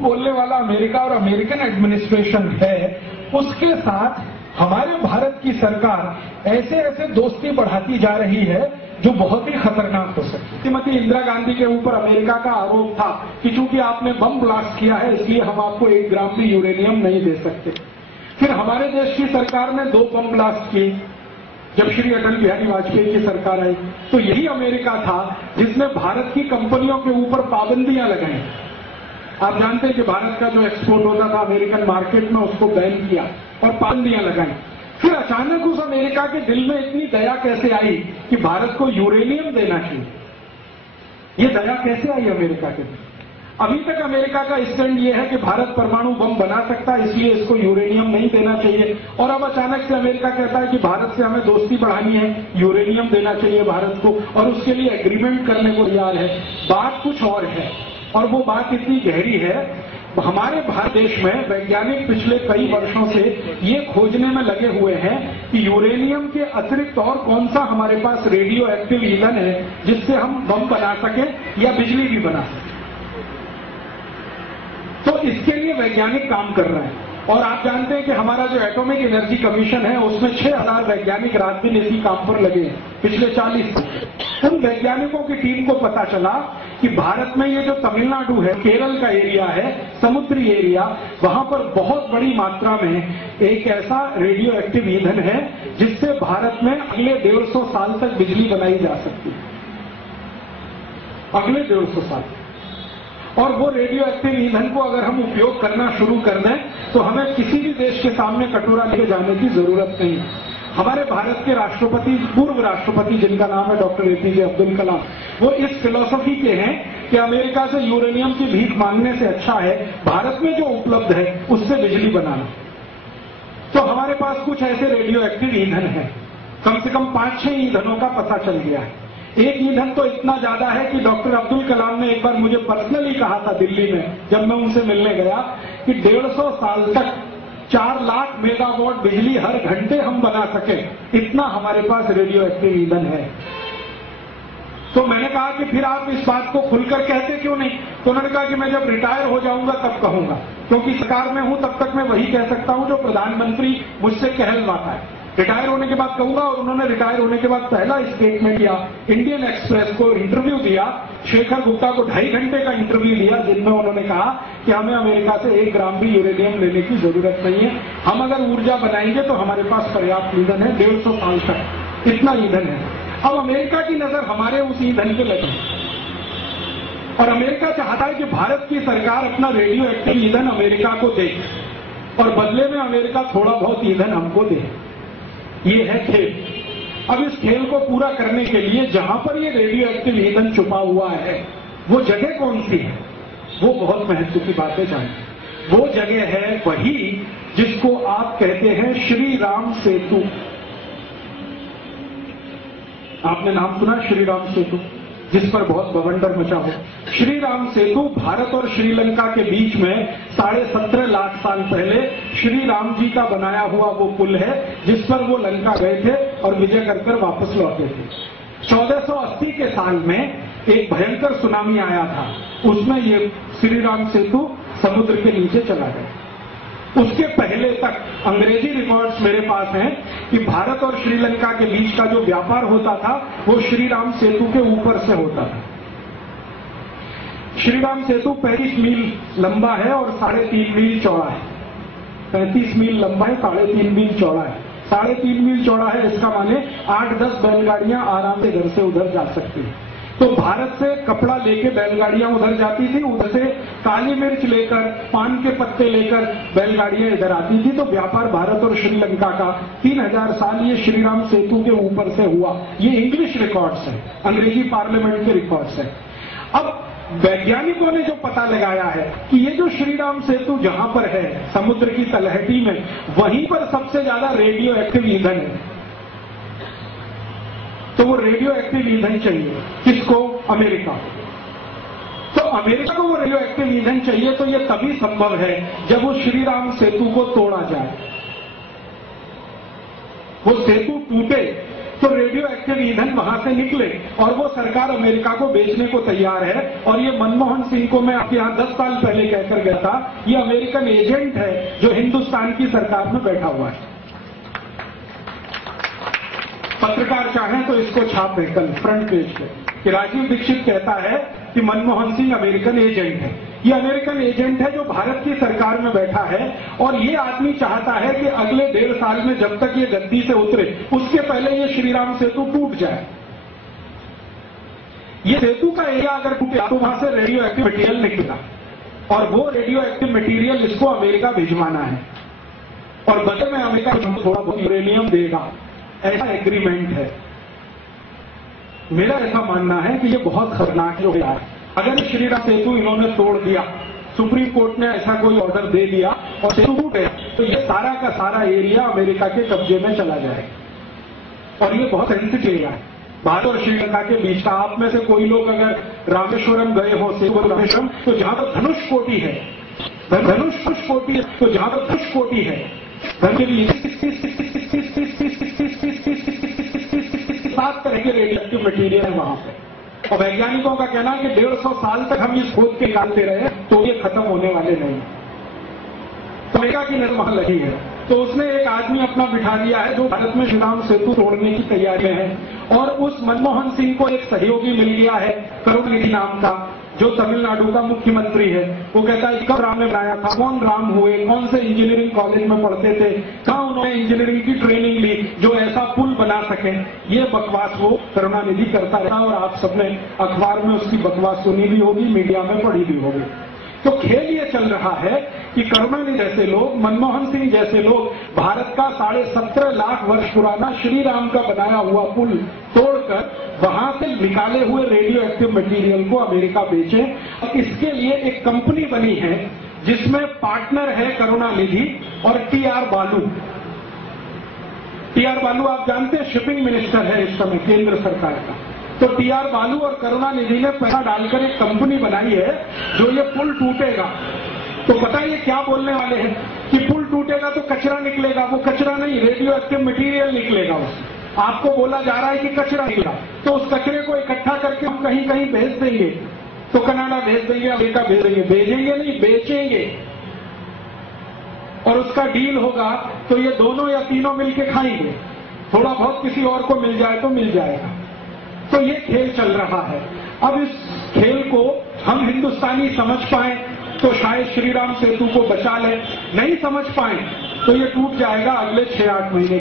बोलने वाला अमेरिका और अमेरिकन एडमिनिस्ट्रेशन है, उसके साथ हमारे भारत की सरकार ऐसे ऐसे दोस्ती बढ़ाती जा रही है जो बहुत ही खतरनाक हो सकती है। श्रीमती इंदिरा गांधी के ऊपर अमेरिका का आरोप था कि चूंकि आपने बम ब्लास्ट किया है इसलिए हम आपको 1 ग्राम भी यूरेनियम नहीं दे सकते। फिर हमारे देश की सरकार ने 2 बम ब्लास्ट किए जब श्री अटल बिहारी वाजपेयी की सरकार आई, तो यही अमेरिका था जिसने भारत की कंपनियों के ऊपर पाबंदियां लगाई। आप जानते हैं कि भारत का जो एक्सपोर्ट होता था अमेरिकन मार्केट में उसको बैन किया और पाबंदियां लगाई। फिर अचानक उस अमेरिका के दिल में इतनी दया कैसे आई कि भारत को यूरेनियम देना चाहिए? ये दया कैसे आई अमेरिका के दिल? अभी तक अमेरिका का स्टैंड ये है कि भारत परमाणु बम बना सकता है इसलिए इसको यूरेनियम नहीं देना चाहिए, और अब अचानक से अमेरिका कहता है कि भारत से हमें दोस्ती बढ़ानी है, यूरेनियम देना चाहिए भारत को, और उसके लिए एग्रीमेंट करने को तैयार है। बात कुछ और है, और वो बात इतनी गहरी है। हमारे भारत देश में वैज्ञानिक पिछले कई वर्षों से ये खोजने में लगे हुए हैं कि यूरेनियम के अतिरिक्त और कौन सा हमारे पास रेडियो एक्टिव ईंधन है जिससे हम बम बना सकें या बिजली भी बना सकें। तो इसके लिए वैज्ञानिक काम कर रहे हैं, और आप जानते हैं कि हमारा जो एटॉमिक एनर्जी कमीशन है उसमें 6000 वैज्ञानिक रात दिन इसी काम पर लगे हैं पिछले 40 साल। उन वैज्ञानिकों की टीम को पता चला कि भारत में ये जो तमिलनाडु है, केरल का एरिया है, समुद्री एरिया, वहां पर बहुत बड़ी मात्रा में एक ऐसा रेडियो एक्टिव ईंधन है जिससे भारत में अगले 150 साल तक बिजली बनाई जा सकती है, अगले 150 साल। और वो रेडियो एक्टिव ईंधन को अगर हम उपयोग करना शुरू कर दें तो हमें किसी भी देश के सामने कटोरा लेके जाने की जरूरत नहीं। हमारे भारत के राष्ट्रपति, पूर्व राष्ट्रपति जिनका नाम है डॉक्टर एपीजे अब्दुल कलाम, वो इस फिलॉसफी के हैं कि अमेरिका से यूरेनियम की भीख मांगने से अच्छा है भारत में जो उपलब्ध है उससे बिजली बनाना। तो हमारे पास कुछ ऐसे रेडियो एक्टिव ईंधन है, कम से कम 5-6 ईंधनों का पता चल गया है। एक ईंधन तो इतना ज्यादा है कि डॉक्टर अब्दुल कलाम ने एक बार मुझे पर्सनली कहा था दिल्ली में जब मैं उनसे मिलने गया कि 150 साल तक 4 लाख मेगावाट बिजली हर घंटे हम बना सके, इतना हमारे पास रेडियो एक्टिव ईंधन है। तो मैंने कहा कि फिर आप इस बात को खुलकर कहते क्यों नहीं? तो उन्होंने कहा कि मैं जब रिटायर हो जाऊंगा तब कहूंगा, क्योंकि सरकार में हूं तब तक मैं वही कह सकता हूं जो प्रधानमंत्री मुझसे कहलवाता है। रिटायर होने के बाद कहूंगा, और उन्होंने रिटायर होने के बाद पहला स्टेटमेंट दिया, इंडियन एक्सप्रेस को इंटरव्यू दिया, शेखर गुप्ता को 2.5 घंटे का इंटरव्यू लिया जिनमें उन्होंने कहा कि हमें अमेरिका से 1 ग्राम भी यूरेनियम लेने की जरूरत नहीं है, हम अगर ऊर्जा बनाएंगे तो हमारे पास पर्याप्त ईंधन है 150 साल तक, इतना ईंधन है। अब अमेरिका की नजर हमारे उस ईंधन पे लगी, और अमेरिका चाहता है कि भारत की सरकार अपना रेडियो एक्टिव ईंधन अमेरिका को दे और बदले में अमेरिका थोड़ा बहुत ईंधन हमको दे। ये है खेल। अब इस खेल को पूरा करने के लिए जहां पर ये रेडियो एक्टिव ईंधन छुपा हुआ है वो जगह कौन सी है, वो बहुत महत्व की बातें जाने। वो जगह है वही जिसको आप कहते हैं श्री राम सेतु। आपने नाम सुना श्री राम सेतु, जिस पर बहुत बवंडर मचा हो। श्री राम सेतु भारत और श्रीलंका के बीच में 17.5 लाख साल पहले श्री राम जी का बनाया हुआ वो पुल है जिस पर वो लंका गए थे और विजय कर वापस लौटे थे। 1480 के साल में एक भयंकर सुनामी आया था, उसमें ये श्री राम सेतु समुद्र के नीचे चला गया। उसके पहले तक अंग्रेजी रिकॉर्ड्स मेरे पास हैं कि भारत और श्रीलंका के बीच का जो व्यापार होता था वो श्री राम सेतु के ऊपर से होता था। श्री राम सेतु 35 मील लंबा है और 3.5 मील चौड़ा है। 35 मील लंबा है, 3.5 मील चौड़ा है। 3.5 मील चौड़ा है, इसका माने 8-10 बैलगाड़ियां आराम से इधर से उधर जा सकती हैं। तो भारत से कपड़ा लेके बैलगाड़ियां उधर जाती थी, उधर से काली मिर्च लेकर, पान के पत्ते लेकर बैलगाड़ियां इधर आती थी। तो व्यापार भारत और श्रीलंका का 3000 साल ये श्रीराम सेतु के ऊपर से हुआ। ये इंग्लिश रिकॉर्ड्स है, अंग्रेजी पार्लियामेंट के रिकॉर्ड्स है। अब वैज्ञानिकों ने जो पता लगाया है कि ये जो श्रीराम सेतु जहां पर है समुद्र की तलहटी में, वहीं पर सबसे ज्यादा रेडियो एक्टिव ईंधन है। तो वो रेडियो एक्टिव ईंधन चाहिए किसको? अमेरिका। तो अमेरिका को वो रेडियो एक्टिव ईंधन चाहिए, तो ये तभी संभव है जब वो श्रीराम सेतु को तोड़ा जाए। वो सेतु टूटे तो रेडियो एक्टिव ईंधन वहां से निकले और वो सरकार अमेरिका को बेचने को तैयार है। और ये मनमोहन सिंह को मैं आपके यहाँ 10 साल पहले कहकर गया था, ये अमेरिकन एजेंट है जो हिंदुस्तान की सरकार में बैठा हुआ है। पत्रकार चाहें तो इसको छाप दे कल फ्रंट पेज पे कि राजीव दीक्षित कहता है कि मनमोहन सिंह अमेरिकन एजेंट है। ये अमेरिकन एजेंट है जो भारत की सरकार में बैठा है और ये आदमी चाहता है कि अगले 1.5 साल में जब तक ये गद्दी से उतरे उसके पहले ये श्रीराम सेतु टूट जाए। ये सेतु का एरिया अगर टूटे तो वहां से रेडियो एक्टिव मटीरियल निकलेगा और वो रेडियो एक्टिव मटीरियल इसको अमेरिका भिजवाना है और बदले में अमेरिका थोड़ा बहुत यूरेनियम देगा, ऐसा एग्रीमेंट है। मेरा ऐसा मानना है कि ये बहुत खतरनाक हो गया है। अगर श्रीराम सेतु इन्होंने तोड़ दिया, सुप्रीम कोर्ट ने ऐसा कोई ऑर्डर दे दिया और सेतु टूट गया तो ये सारा का सारा एरिया अमेरिका के कब्जे में चला जाएगा और ये बहुत सेंसिटिव एरिया है भारत और श्रीलंका के बीच का। आप में से कोई लोग अगर रामेश्वरम गए हो सेतु रामेश्वरम, तो जहां पर धनुषकोटी है, धनुषकोटी है, तो जहां पर धनुषकोटी है 7 तरह के रेडियो एक्टिव मटीरियल है वहां पे। और वैज्ञानिकों का कहना है कि 150 साल तक हम इस खोज के निकालते रहे तो ये खत्म होने वाले नहीं। तो अमेरिका की नजर वहां लगी है तो उसने एक आदमी अपना बिठा दिया है जो भारत में श्रीराम सेतु तोड़ने की तैयारी में है। और उस मनमोहन सिंह को एक सहयोगी मिल गया है करुणानिधि नाम का, जो तमिलनाडु का मुख्यमंत्री है। वो कहता है कब राम ने बनाया था, कौन राम हुए, कौन से इंजीनियरिंग कॉलेज में पढ़ते थे, कहां उन्होंने इंजीनियरिंग की ट्रेनिंग ली जो ऐसा पुल बना सके। ये बकवास वो करुणानिधि करता रहा और आप सबने अखबार में उसकी बकवास सुनी भी होगी, मीडिया में पढ़ी भी होगी। तो खेल ये चल रहा है कि करुणानिधि जैसे लोग, मनमोहन सिंह जैसे लोग भारत का 17.5 लाख वर्ष पुराना श्री राम का बनाया हुआ पुल तोड़कर वहां से निकाले हुए रेडियो एक्टिव मटीरियल को अमेरिका बेचें। इसके लिए एक कंपनी बनी है जिसमें पार्टनर है करुणानिधि और टीआर बालू। टीआर बालू आप जानते हैं शिपिंग मिनिस्टर है इस समय केंद्र सरकार का। तो टीआर बालू और करुणानिधि ने पैसा डालकर एक कंपनी बनाई है जो ये पुल टूटेगा तो पता है ये क्या बोलने वाले हैं कि पुल टूटेगा तो कचरा निकलेगा। वो कचरा नहीं, रेडियो एक्टिव मटीरियल निकलेगा उसमें। आपको बोला जा रहा है कि कचरा निकला, तो उस कचरे को इकट्ठा करके हम कहीं कहीं भेज देंगे, तो कनाडा भेज देंगे, अमेरिका भेज देंगे, भेजेंगे नहीं बेचेंगे और उसका डील होगा तो ये दोनों या तीनों मिलके खाएंगे। थोड़ा बहुत किसी और को मिल जाए तो मिल जाएगा। तो ये खेल चल रहा है। अब इस खेल को हम हिंदुस्तानी समझ पाए तो शायद श्रीराम सेतु को बचा ले, नहीं समझ पाए तो ये टूट जाएगा अगले 6-8 महीने